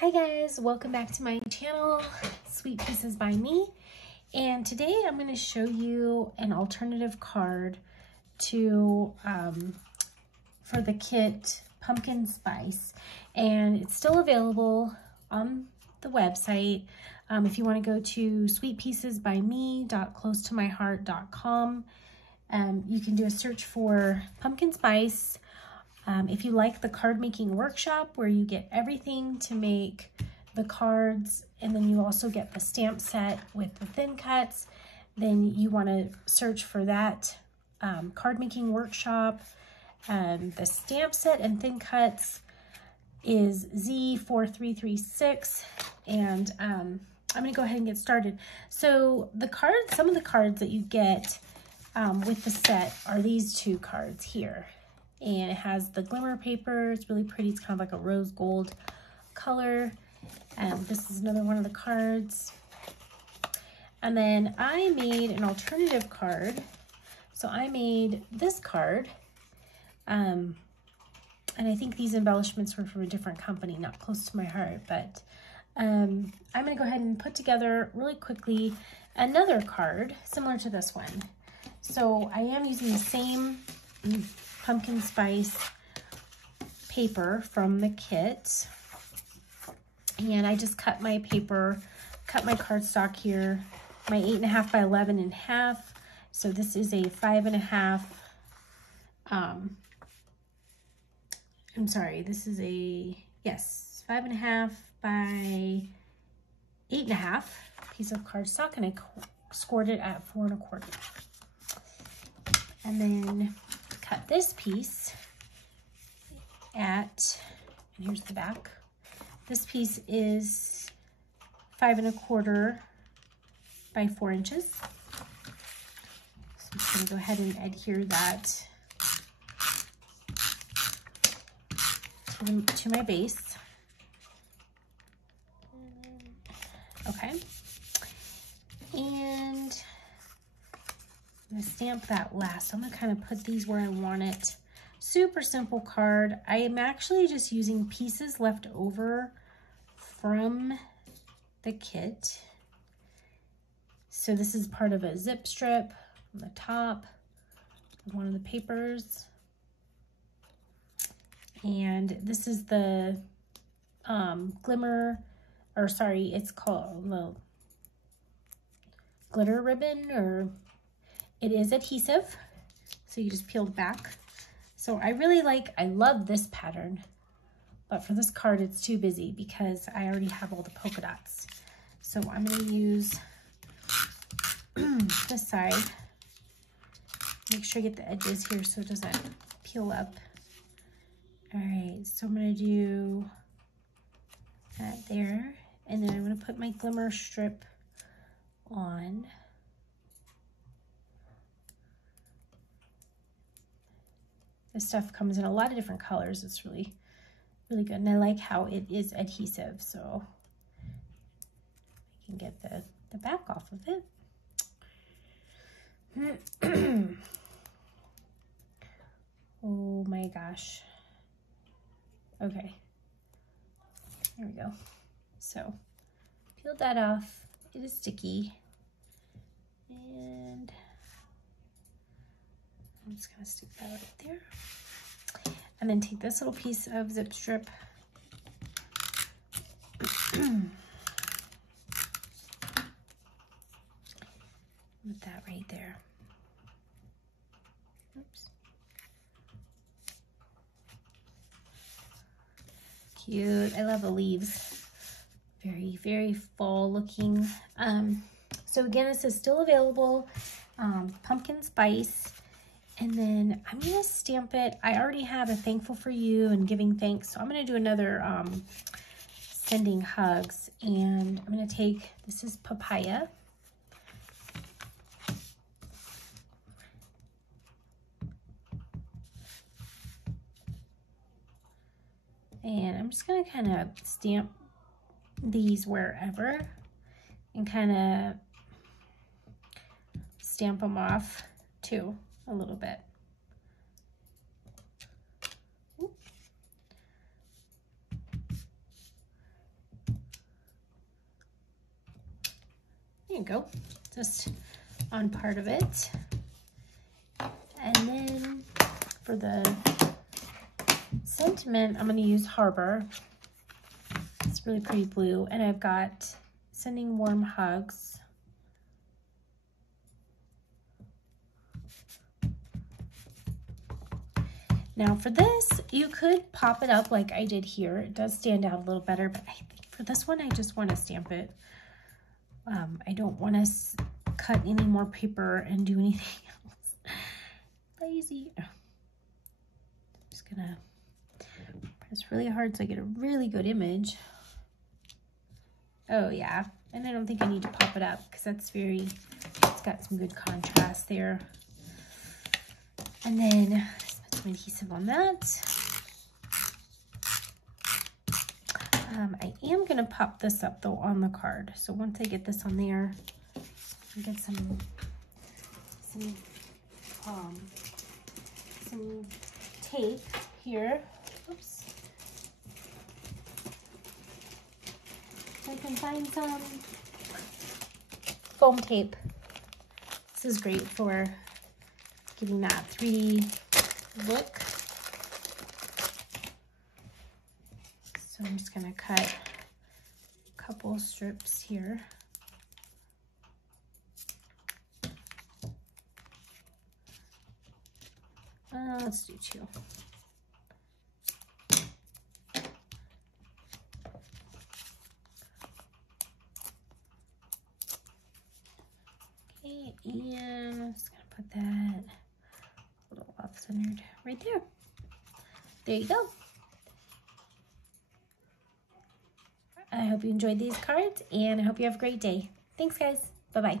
Hi guys, welcome back to my channel, Sweet Pieces by Me. And today I'm going to show you an alternative card to for the kit Pumpkin Spice, and it's still available on the website. If you want to go to sweetpiecesbyme.closetomyheart.com, you can do a search for Pumpkin Spice. If you like the card making workshop where you get everything to make the cards, and then you also get the stamp set with the thin cuts, then you want to search for that card making workshop. The stamp set and thin cuts is Z4336, and I'm going to go ahead and get started. So the cards, some of the cards that you get with the set are these two cards here. And it has the glimmer paper. It's really pretty. It's kind of like a rose gold color. This is another one of the cards. And then I made an alternative card. So I made this card. And I think these embellishments were from a different company, not Close to My Heart. But I'm going to go ahead and put together really quickly another card similar to this one. So I am using the same Pumpkin Spice paper from the kit, and I just cut my paper, cut my cardstock here, my 8.5 by 11 in half. So this is a 5.5. I'm sorry, this is a 5.5 by 8.5 piece of cardstock, and I scored it at 4 1/4. And then cut this piece at, and here's the back. This piece is 5 1/4 by 4 inches. So I'm just going to go ahead and adhere that to my base. Okay. And I'm going to stamp that last. I'm going to kind of put these where I want it. Super simple card. I am actually just using pieces left over from the kit. So this is part of a zip strip on the top of one of the papers. And this is the it's called the glitter ribbon, or it is adhesive, so you just peel it back. So I love this pattern, but for this card it's too busy because I already have all the polka dots. So I'm going to use this side. Make sure I get the edges here so it doesn't peel up. All right, so I'm going to do that there, and then I'm going to put my glimmer strip on. This stuff comes in a lot of different colors. It's really, really good. And I like how it is adhesive, so I can get the back off of it. Oh my gosh. Okay. There we go. So, peeled that off. It is sticky. And I'm just going to stick that right there. And then take this little piece of zip strip. Put that right there. Oops. Cute. I love the leaves. Very, very fall looking. So again, this is still available. Pumpkin Spice. And then I'm going to stamp it. I already have a thankful for you and giving thanks. So I'm going to do another sending hugs. And I'm going to take, this is papaya. And I'm just going to kind of stamp these wherever and kind of stamp them off too a little bit. you go, just on part of it. And then for the sentiment, I'm going to use Harbor. It's really pretty blue, and I've got Sending Warm Hugs. Now for this, you could pop it up like I did here. It does stand out a little better, but I think for this one, I just want to stamp it. I don't want to cut any more paper and do anything else. Lazy. I'm just gonna press really hard so I get a really good image. Oh yeah, and I don't think I need to pop it up because it's got some good contrast there. And then put some adhesive on that. I am gonna pop this up though on the card. So once I get this on there, I'll get some tape here. Oops. So I can find some foam tape. This is great for giving that 3D look. So I'm just gonna cut a couple strips here. Let's do 2. Okay, and I'm just gonna put that a little off-centered right there. There you go. I hope you enjoyed these cards, and I hope you have a great day. Thanks, guys. Bye-bye.